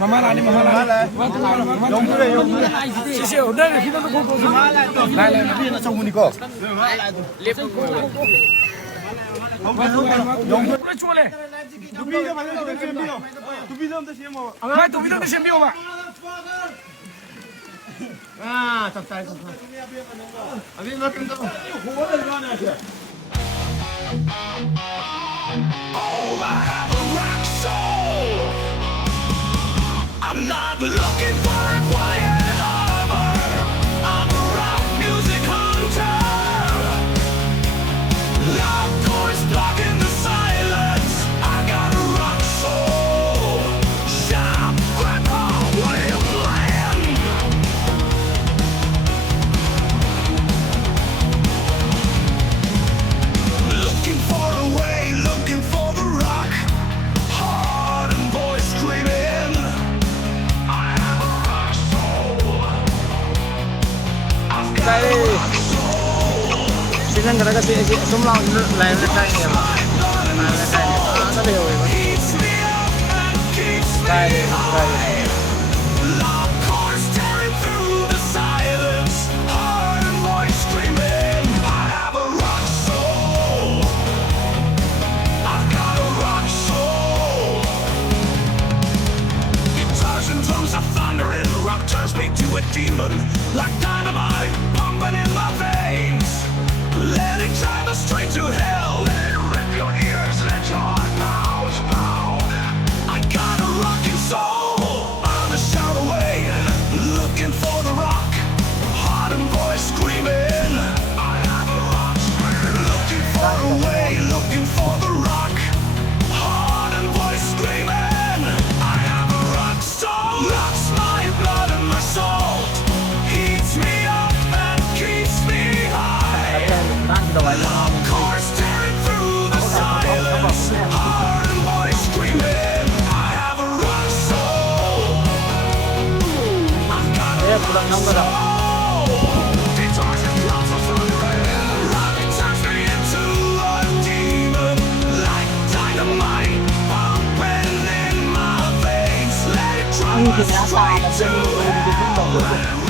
妈妈来，你妈妈来，用不来，用不来。谢谢，我那里听到都够多。来来，别那中午你过。用不来做嘞。都比着吧，都先比哦，都比着我们先嘛。来，都比着我们先比吧。啊，走走走。啊，别那跟着。活的干那去。Oh, I have a rock soul. I'm not looking for a quiet harbor. I'm a rock music hunter. Loud chords blocking the silence. I got a rock soul. Sharp grandpa way of land. Looking for a way, looking for the rock. Heart and voice screaming. I have a rock soul. I've got a rock soul. Sini nggak ada sih, semua lain lainnya lah. Keeps me up and keeps me high. Loud chords tearing through the silence. Heart and voice screaming. I have a rock soul. I've got a rock soul. Guitars and drums are thundering. Rock turns me to a demon. Like dynamite pumping in my veins. Let it drive us straight to hell. Let it rip your ears. Let your heart pound. I got a rocking soul. I'm a shout away. Looking for the rock. Heart and voice screaming. I have a rock screaming. Looking for a way. Looking for the rock. Heart and voice screaming. I have a rock soul. Rocks my blood and my soul. Heats me up and keeps me high. Loud chords tearing through the silence. Heart and voice screaming. I have a rock soul. I've got a rock soul. Guitars and drums are thundering. Rock turns me into a demon. Like dynamite pumping in my veins. Let it drive us straight to hell.